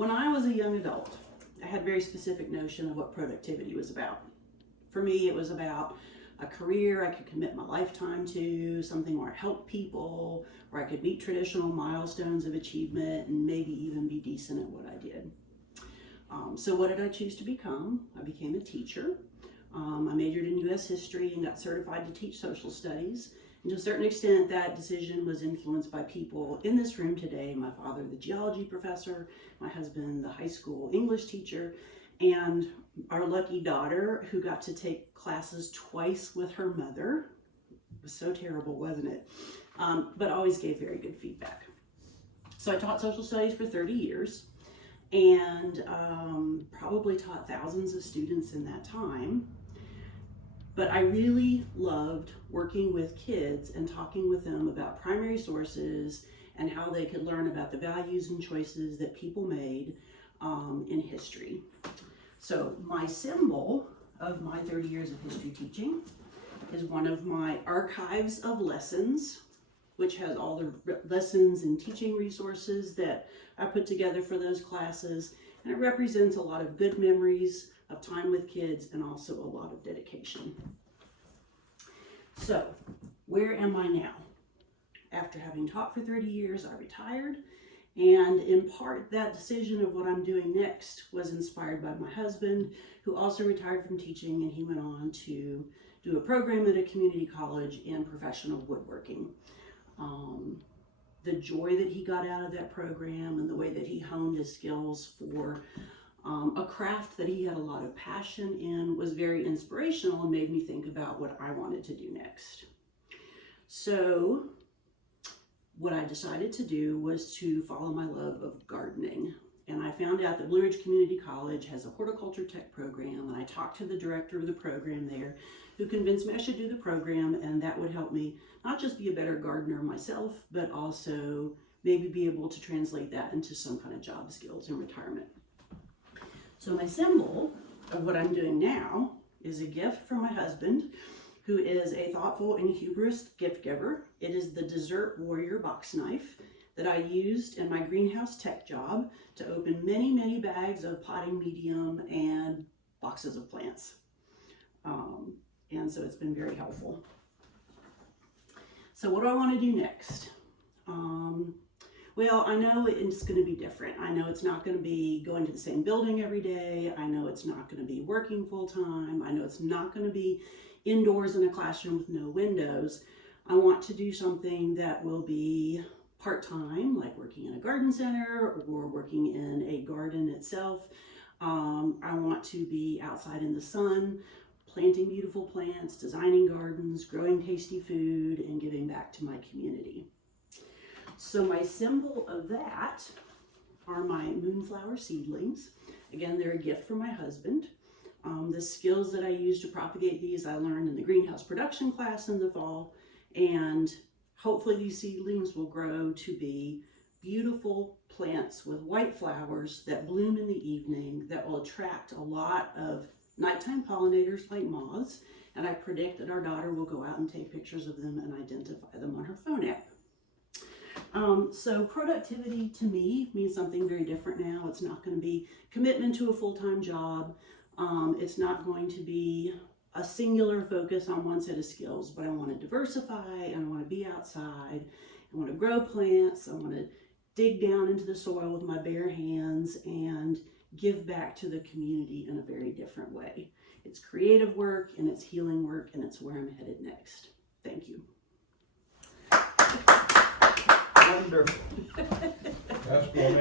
When I was a young adult, I had a very specific notion of what productivity was about. For me, it was about a career I could commit my lifetime to, something where I helped people, where I could meet traditional milestones of achievement and maybe even be decent at what I did. So what did I choose to become? I became a teacher. I majored in U.S. history and got certified to teach social studies. And to a certain extent, that decision was influenced by people in this room today. My father, the geology professor, my husband, the high school English teacher, and our lucky daughter who got to take classes twice with her mother. It was so terrible, wasn't it? But always gave very good feedback. So I taught social studies for 30 years and probably taught thousands of students in that time. But I really loved working with kids and talking with them about primary sources and how they could learn about the values and choices that people made in history. So my symbol of my 30 years of history teaching is one of my archives of lessons, which has all the lessons and teaching resources that I put together for those classes. And it represents a lot of good memories of time with kids and also a lot of dedication. So, where am I now? After having taught for 30 years, I retired. And in part, that decision of what I'm doing next was inspired by my husband, who also retired from teaching, and he went on to do a program at a community college in professional woodworking. The joy that he got out of that program and the way that he honed his skills for a craft that he had a lot of passion in was very inspirational and made me think about what I wanted to do next. So what I decided to do was to follow my love of gardening. And I found out that Blue Ridge Community College has a horticulture tech program, and I talked to the director of the program there, who convinced me I should do the program, and that would help me not just be a better gardener myself, but also maybe be able to translate that into some kind of job skills in retirement. So my symbol of what I'm doing now is a gift from my husband, who is a thoughtful and humorous gift giver. It is the Dessert Warrior box knife that I used in my greenhouse tech job to open many, many bags of potting medium and boxes of plants. And so it's been very helpful. So what do I want to do next? Well, I know it's going to be different. I know it's not going to be going to the same building every day. I know it's not going to be working full time. I know it's not going to be indoors in a classroom with no windows. I want to do something that will be part-time, like working in a garden center or working in a garden itself. I want to be outside in the sun, planting beautiful plants, designing gardens, growing tasty food, and giving back to my community. So my symbol of that are my moonflower seedlings. Again, they're a gift from my husband. The skills that I use to propagate these I learned in the greenhouse production class in the fall, and hopefully these seedlings will grow to be beautiful plants with white flowers that bloom in the evening that will attract a lot of nighttime pollinators like moths, and I predict that our daughter will go out and take pictures of them and identify them on her phone app. So productivity to me means something very different now. It's not going to be commitment to a full-time job. It's not going to be a singular focus on one set of skills, but I want to diversify, and I want to be outside. I want to grow plants. I want to dig down into the soil with my bare hands and give back to the community in a very different way. It's creative work, and it's healing work, and it's where I'm headed next. Thank you. Wonderful. That's brilliant.